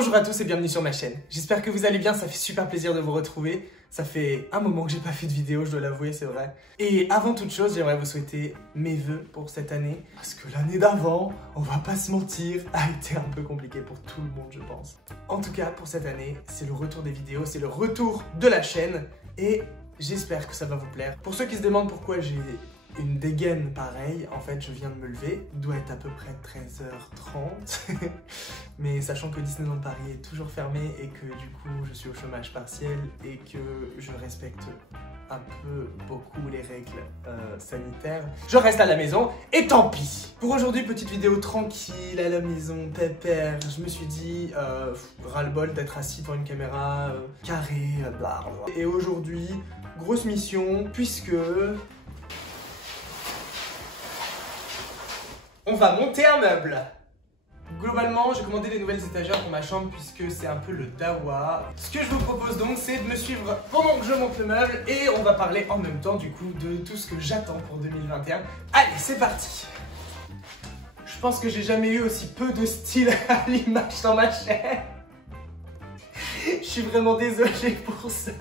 Bonjour à tous et bienvenue sur ma chaîne. J'espère que vous allez bien, ça fait super plaisir de vous retrouver. Ça fait un moment que j'ai pas fait de vidéo, je dois l'avouer, c'est vrai. Et avant toute chose, j'aimerais vous souhaiter mes vœux pour cette année. Parce que l'année d'avant, on va pas se mentir, a été un peu compliquée pour tout le monde, je pense. En tout cas, pour cette année, c'est le retour des vidéos, c'est le retour de la chaîne. Et j'espère que ça va vous plaire. Pour ceux qui se demandent pourquoi j'ai une dégaine pareille, en fait je viens de me lever, il doit être à peu près 13h30, mais sachant que Disneyland Paris est toujours fermé et que du coup je suis au chômage partiel et que je respecte un peu beaucoup les règles sanitaires, je reste à la maison et tant pis. Pour aujourd'hui, petite vidéo tranquille à la maison, pépère, je me suis dit ras-le-bol d'être assis devant une caméra carrée, bla. Et aujourd'hui, grosse mission puisque on va monter un meuble. Globalement, j'ai commandé des nouvelles étagères pour ma chambre puisque c'est un peu le dawa. Ce que je vous propose donc, c'est de me suivre pendant que je monte le meuble et on va parler en même temps du coup de tout ce que j'attends pour 2021. Allez, c'est parti. Je pense que j'ai jamais eu aussi peu de style à l'image dans ma chaîne. Je suis vraiment désolé pour ça.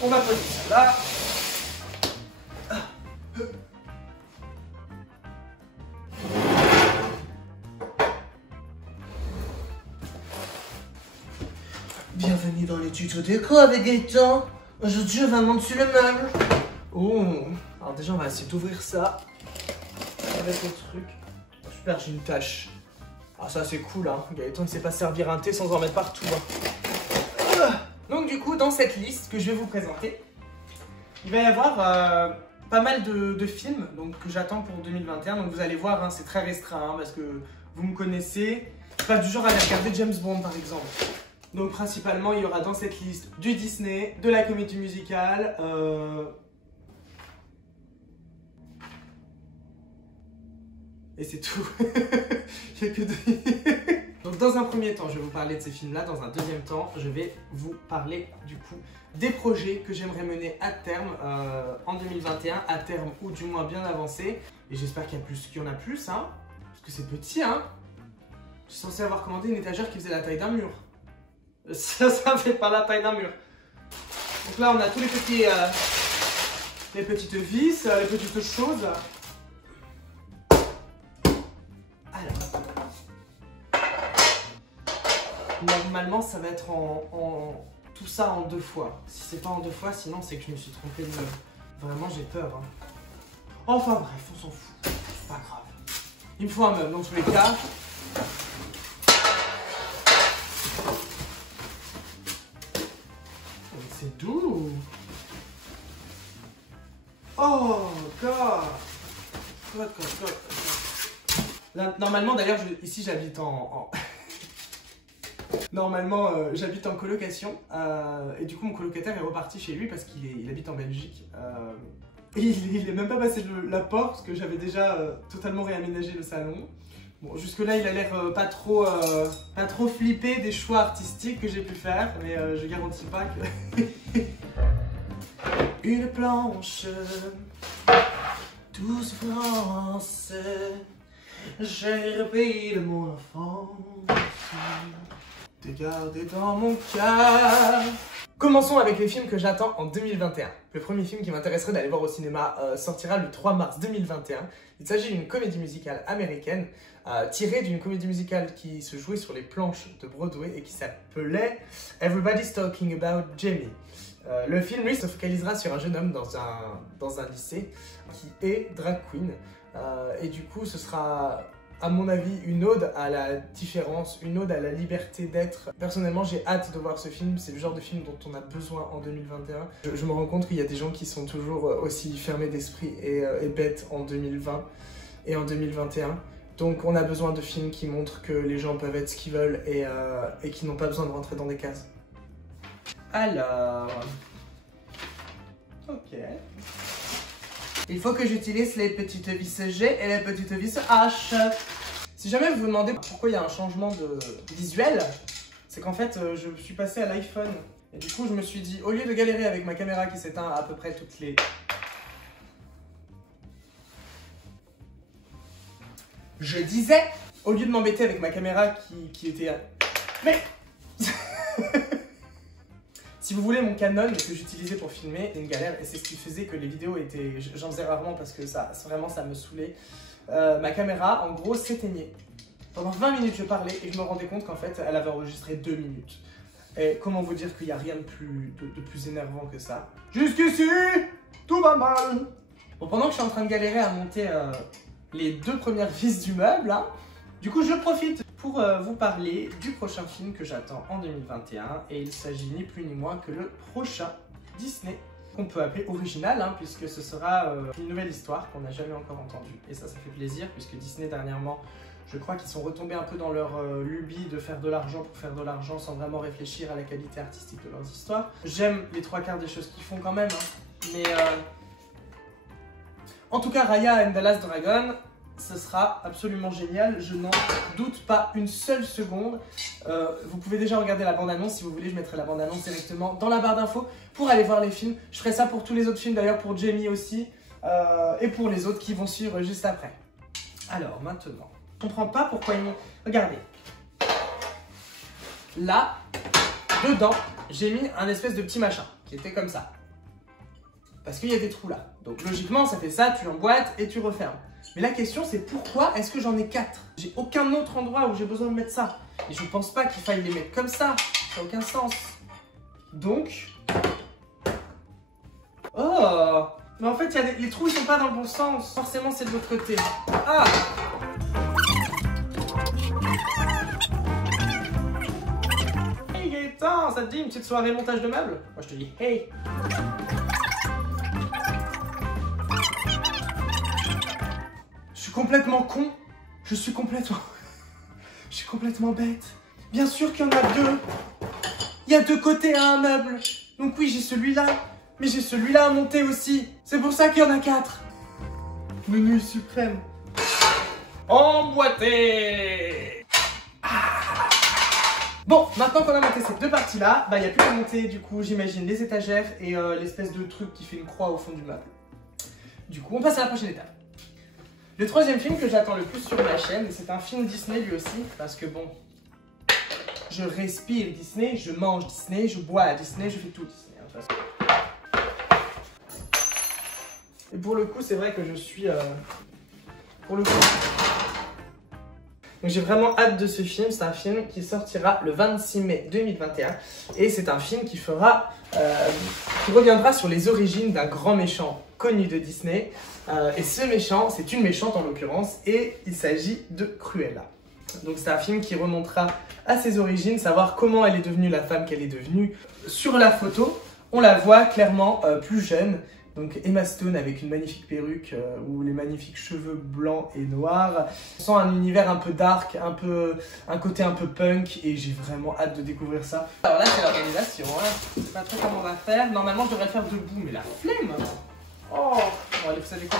On va poser ça là. Bienvenue dans les tutos déco avec Gaëtan. Aujourd'hui, on va monter le meuble. Oh, alors déjà, on va essayer d'ouvrir ça avec le truc. Super, j'ai une tâche. Ah, ça, c'est cool, hein. Gaëtan, il sait pas servir un thé sans en mettre partout. Hein. Donc, du coup, dans cette liste que je vais vous présenter, il va y avoir pas mal de films donc, que j'attends pour 2021. Donc, vous allez voir, hein, c'est très restreint hein, parce que vous me connaissez. Je suis pas du genre à aller regarder James Bond, par exemple. Donc principalement, il y aura dans cette liste du Disney, de la comédie musicale, et c'est tout. Il n'y a que deux. Donc dans un premier temps, je vais vous parler de ces films-là. Dans un deuxième temps, je vais vous parler du coup des projets que j'aimerais mener à terme en 2021, à terme ou du moins bien avancé. Et j'espère qu'il y en a plus, hein, parce que c'est petit, hein. Je suis censé avoir commandé une étagère qui faisait la taille d'un mur. Ça fait pas la taille d'un mur. Donc là, on a tous les petits, les petites vis, les petites choses. Alors, normalement, ça va être tout ça en 2 fois. Si c'est pas en 2 fois, sinon c'est que je me suis trompé de meuble. Vraiment, j'ai peur. Hein. Enfin bref, on s'en fout. C'est pas grave. Il me faut un meuble dans tous les cas. C'est doux. Oh God. Là, normalement d'ailleurs ici j'habite normalement j'habite en colocation et du coup mon colocataire est reparti chez lui parce qu'il habite en Belgique. Il est même pas passé de la porte parce que j'avais déjà totalement réaménagé le salon. Bon, jusque-là, il a l'air pas trop flippé des choix artistiques que j'ai pu faire, mais je garantis pas que... Une planche, 12 France, j'ai repris de mon enfance, t'es gardé dans mon cœur. Commençons avec les films que j'attends en 2021. Le premier film qui m'intéresserait d'aller voir au cinéma sortira le 3 mars 2021. Il s'agit d'une comédie musicale américaine tirée d'une comédie musicale qui se jouait sur les planches de Broadway et qui s'appelait Everybody's Talking About Jamie. Le film, lui, se focalisera sur un jeune homme dans un lycée qui est drag queen. Et du coup, ce sera, à mon avis, une ode à la différence, une ode à la liberté d'être. Personnellement, j'ai hâte de voir ce film. C'est le genre de film dont on a besoin en 2021. Je me rends compte qu'il y a des gens qui sont toujours aussi fermés d'esprit et bêtes en 2020 et en 2021. Donc on a besoin de films qui montrent que les gens peuvent être ce qu'ils veulent et qui n'ont pas besoin de rentrer dans des cases. Alors... Ok. Il faut que j'utilise les petites vis G et les petites vis H. Si jamais vous vous demandez pourquoi il y a un changement de visuel, c'est qu'en fait, je suis passé à l'iPhone. Et du coup, je me suis dit, au lieu de galérer avec ma caméra qui s'éteint à peu près toutes les... Je disais, au lieu de m'embêter avec ma caméra qui était... Mais si vous voulez, mon Canon que j'utilisais pour filmer, c'est une galère et c'est ce qui faisait que les vidéos étaient... J'en faisais rarement parce que vraiment ça me saoulait. Ma caméra, en gros, s'éteignait. Pendant 20 minutes, je parlais et je me rendais compte qu'en fait, elle avait enregistré 2 minutes. Et comment vous dire qu'il n'y a rien de plus énervant que ça. Jusqu'ici, tout va mal. Bon, pendant que je suis en train de galérer à monter les 2 premières vis du meuble, hein, du coup, je profite pour vous parler du prochain film que j'attends en 2021. Et il s'agit ni plus ni moins que le prochain Disney, qu'on peut appeler original, hein, puisque ce sera une nouvelle histoire qu'on n'a jamais encore entendue. Et ça fait plaisir, puisque Disney, dernièrement, je crois qu'ils sont retombés un peu dans leur lubie de faire de l'argent pour faire de l'argent sans vraiment réfléchir à la qualité artistique de leurs histoires. J'aime les 3/4 des choses qu'ils font quand même, hein, mais... En tout cas, Raya and the Last Dragon, ce sera absolument génial, je n'en doute pas une seule seconde. Vous pouvez déjà regarder la bande-annonce, si vous voulez, je mettrai la bande-annonce directement dans la barre d'infos pour aller voir les films. Je ferai ça pour tous les autres films, d'ailleurs pour Jamie aussi, et pour les autres qui vont suivre juste après. Alors, maintenant, je comprends pas pourquoi ils m'ont... Regardez. Là, dedans, j'ai mis un espèce de petit machin qui était comme ça. Parce qu'il y a des trous là. Donc logiquement, ça fait ça, tu l'emboîtes et tu refermes. Mais la question, c'est pourquoi est-ce que j'en ai 4? J'ai aucun autre endroit où j'ai besoin de mettre ça. Et je pense pas qu'il faille les mettre comme ça. Ça n'a aucun sens. Donc... Oh! Mais en fait, les trous, ils sont pas dans le bon sens. Forcément, c'est de l'autre côté. Ah! Hey Gaëtan, ça te dit une petite soirée montage de meubles? Moi, je te dis hey! Je suis complètement con. Je suis complètement bête. Bien sûr qu'il y en a 2. Il y a 2 côtés à un meuble. Donc oui, j'ai celui-là. Mais j'ai celui-là à monter aussi. C'est pour ça qu'il y en a 4. Menu suprême. Emboîté. Bon, maintenant qu'on a monté ces 2 parties-là, bah il n'y a plus qu'à monter, du coup, j'imagine, les étagères et l'espèce de truc qui fait une croix au fond du meuble. Du coup, on passe à la prochaine étape. Le 3e film que j'attends le plus sur ma chaîne, c'est un film Disney lui aussi, parce que bon, je respire Disney, je mange Disney, je bois à Disney, je fais tout Disney. Hein, de toute façon. Et pour le coup, c'est vrai que je suis... pour le coup... Donc j'ai vraiment hâte de ce film, c'est un film qui sortira le 26 mai 2021. Et c'est un film qui fera... qui reviendra sur les origines d'un grand méchant connu de Disney. Et ce méchant, c'est une méchante en l'occurrence, et il s'agit de Cruella. Donc c'est un film qui remontera à ses origines, savoir comment elle est devenue la femme qu'elle est devenue. Sur la photo, on la voit clairement plus jeune. Donc Emma Stone avec une magnifique perruque ou les magnifiques cheveux blancs et noirs. On sent un univers un peu dark, un côté un peu punk, et j'ai vraiment hâte de découvrir ça. Alors là c'est l'organisation, hein. Je sais pas trop comment on va faire. Normalement je devrais le faire debout, mais la flemme. Oh, bon, allez, vous savez quoi,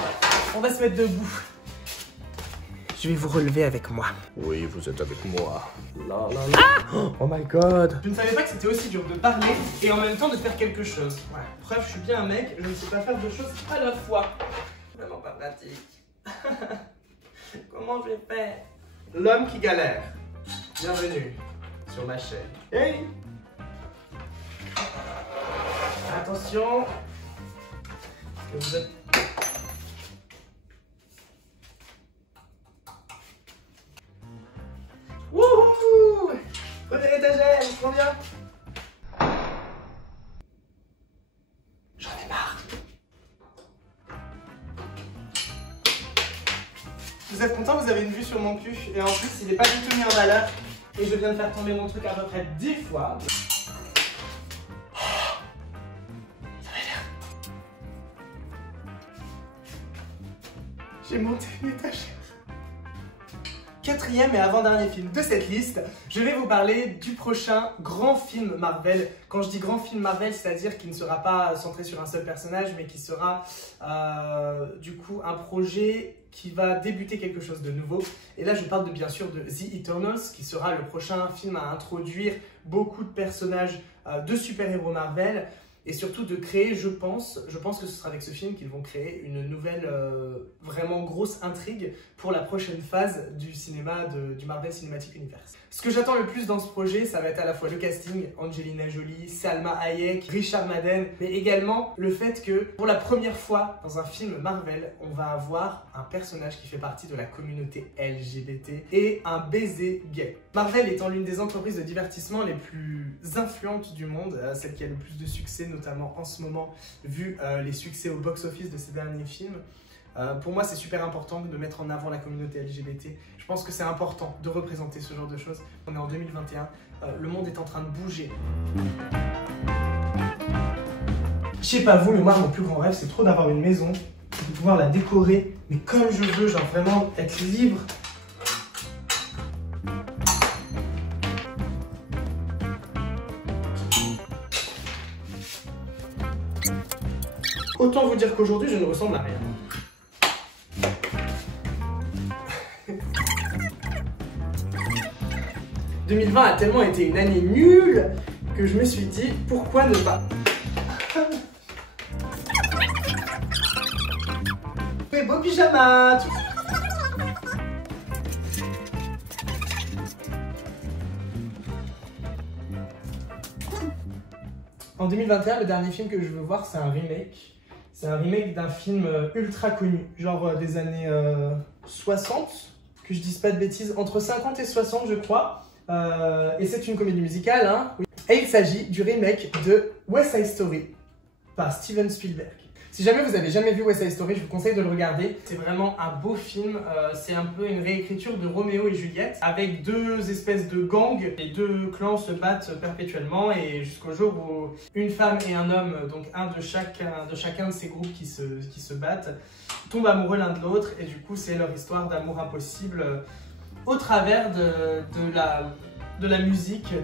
on va se mettre debout. Je vais vous relever avec moi. Oui, vous êtes avec moi. La, la, la. Ah, oh my god. Je ne savais pas que c'était aussi dur de parler et en même temps de faire quelque chose. Ouais. Preuve, je suis bien un mec, je ne sais pas faire deux choses à la fois. Vraiment pas pratique. Comment je vais faire? L'homme qui galère. Bienvenue sur ma chaîne. Hey! Attention. Que vous êtes... Wouhou! Prenez l'étagère, trop bien! J'en ai marre! Vous êtes content? Vous avez une vue sur mon cul et en plus il n'est pas du tout mis en valeur et je viens de faire tomber mon truc à peu près 10 fois. J'ai monté une étagère. 4e et avant-dernier film de cette liste, je vais vous parler du prochain grand film Marvel. Quand je dis grand film Marvel, c'est-à-dire qu'il ne sera pas centré sur un seul personnage, mais qui sera du coup un projet qui va débuter quelque chose de nouveau. Et là, je parle bien sûr de The Eternals, qui sera le prochain film à introduire beaucoup de personnages de super-héros Marvel. et surtout de créer, je pense que ce sera avec ce film qu'ils vont créer une nouvelle, vraiment grosse intrigue pour la prochaine phase du cinéma du Marvel Cinematic Universe. Ce que j'attends le plus dans ce projet, ça va être à la fois le casting, Angelina Jolie, Salma Hayek, Richard Madden, mais également le fait que pour la première fois dans un film Marvel, on va avoir un personnage qui fait partie de la communauté LGBT et un baiser gay. Marvel étant l'une des entreprises de divertissement les plus influentes du monde, celle qui a le plus de succès, notamment en ce moment, vu les succès au box-office de ces derniers films. Pour moi, c'est super important de mettre en avant la communauté LGBT. Je pense que c'est important de représenter ce genre de choses. On est en 2021, le monde est en train de bouger. Je sais pas vous, mais moi, mon plus grand rêve, c'est trop d'avoir une maison, de pouvoir la décorer, mais comme je veux, genre vraiment être libre. Autant vous dire qu'aujourd'hui, je ne ressemble à rien. 2020 a tellement été une année nulle que je me suis dit, pourquoi ne pas... Mais beau pyjama. En 2021, le dernier film que je veux voir, c'est un remake. C'est un remake d'un film ultra connu, genre des années 60, que je dise pas de bêtises, entre 50 et 60 je crois. Et c'est une comédie musicale, hein. Et il s'agit du remake de West Side Story par Steven Spielberg. Si jamais vous avez jamais vu West Side Story, je vous conseille de le regarder. C'est vraiment un beau film, c'est un peu une réécriture de Roméo et Juliette avec deux espèces de gangs. Les deux clans se battent perpétuellement et jusqu'au jour où une femme et un homme, donc un de chacun de ces groupes qui se battent, tombent amoureux l'un de l'autre et du coup c'est leur histoire d'amour impossible au travers de la musique.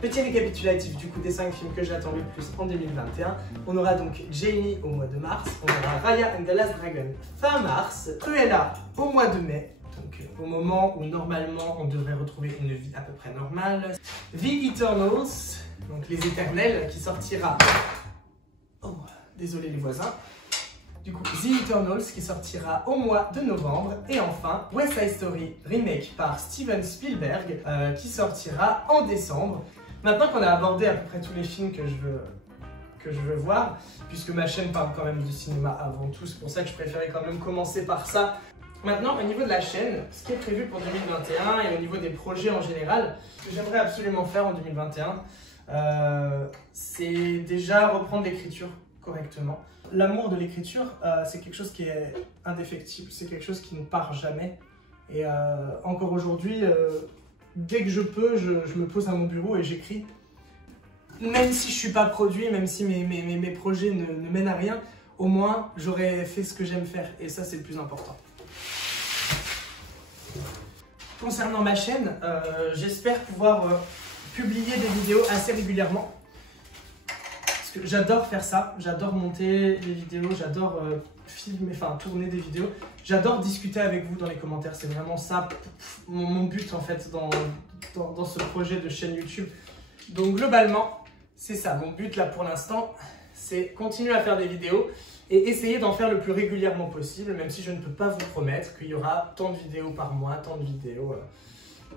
Petit récapitulatif du coup des 5 films que j'attends le plus en 2021. On aura donc Jamie au mois de mars, on aura Raya and the Last Dragon fin mars, Cruella au mois de mai, donc au moment où normalement on devrait retrouver une vie à peu près normale. The Eternals, donc les Éternels, qui sortira... Oh, désolé les voisins. Du coup, The Eternals qui sortira au mois de novembre. Et enfin, West Side Story remake par Steven Spielberg qui sortira en décembre. Maintenant qu'on a abordé à peu près tous les films que je veux voir, puisque ma chaîne parle quand même du cinéma avant tout, c'est pour ça que je préférais quand même commencer par ça. Maintenant, au niveau de la chaîne, ce qui est prévu pour 2021 et au niveau des projets en général, ce que j'aimerais absolument faire en 2021, c'est déjà reprendre l'écriture correctement. L'amour de l'écriture, c'est quelque chose qui est indéfectible, c'est quelque chose qui ne part jamais. Et encore aujourd'hui, dès que je peux, je me pose à mon bureau et j'écris. Même si je ne suis pas produit, même si mes projets ne mènent à rien, au moins j'aurais fait ce que j'aime faire. Et ça, c'est le plus important. Concernant ma chaîne, j'espère pouvoir publier des vidéos assez régulièrement. Parce que j'adore faire ça, j'adore monter des vidéos, j'adore filmer, enfin tourner des vidéos. J'adore discuter avec vous dans les commentaires, c'est vraiment ça mon but en fait dans ce projet de chaîne YouTube. Donc globalement, c'est ça, mon but là pour l'instant, c'est continuer à faire des vidéos et essayer d'en faire le plus régulièrement possible, même si je ne peux pas vous promettre qu'il y aura tant de vidéos par mois, tant de vidéos,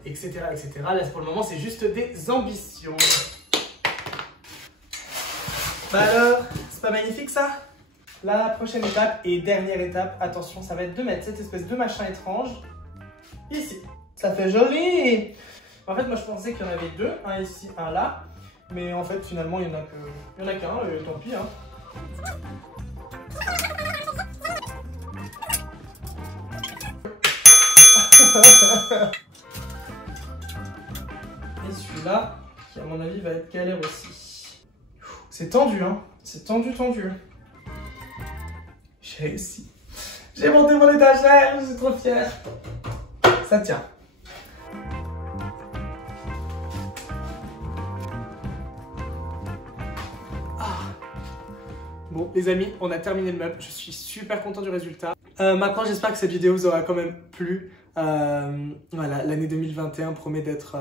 etc., etc. Là pour le moment, c'est juste des ambitions. Bah alors, c'est pas magnifique ça? La prochaine étape et dernière étape, attention, ça va être de mettre cette espèce de machin étrange ici. Ça fait joli! En fait, moi je pensais qu'il y en avait deux, un ici, un là. Mais en fait, finalement, il y en a qu'un, tant pis. Hein. Et celui-là, qui à mon avis va être galère aussi. C'est tendu, hein. C'est tendu, tendu. J'ai réussi. J'ai monté mon étagère, je suis trop fière. Ça tient. Bon, les amis, on a terminé le meuble. Je suis super content du résultat. Maintenant, j'espère que cette vidéo vous aura quand même plu. Voilà, l'année 2021 promet d'être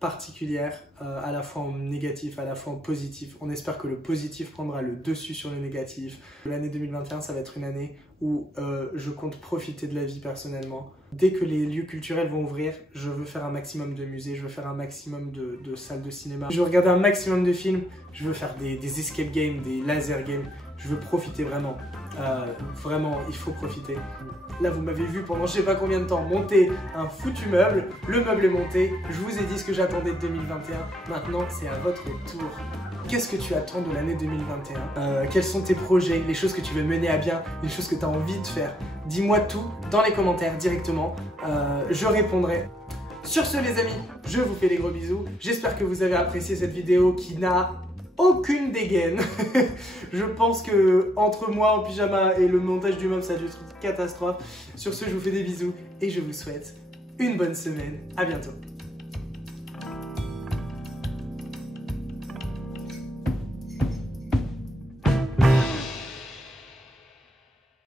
particulière, à la fois en négatif, à la fois en positif. On espère que le positif prendra le dessus sur le négatif. L'année 2021, ça va être une année où je compte profiter de la vie personnellement. Dès que les lieux culturels vont ouvrir, je veux faire un maximum de musées, je veux faire un maximum de salles de cinéma. Je veux regarder un maximum de films, je veux faire des escape games, des laser games. Je veux profiter vraiment. Vraiment, il faut profiter. Là, vous m'avez vu pendant je sais pas combien de temps monter un foutu meuble. Le meuble est monté. Je vous ai dit ce que j'attendais de 2021. Maintenant, c'est à votre tour. Qu'est-ce que tu attends de l'année 2021 Quels sont tes projets, les choses que tu veux mener à bien, les choses que tu as envie de faire? Dis-moi tout dans les commentaires directement. Je répondrai. Sur ce, les amis, je vous fais des gros bisous. J'espère que vous avez apprécié cette vidéo qui n'a aucune dégaine. Je pense que entre moi en pyjama et le montage du meuble, ça a dû être une catastrophe. Sur ce, je vous fais des bisous et je vous souhaite une bonne semaine. À bientôt.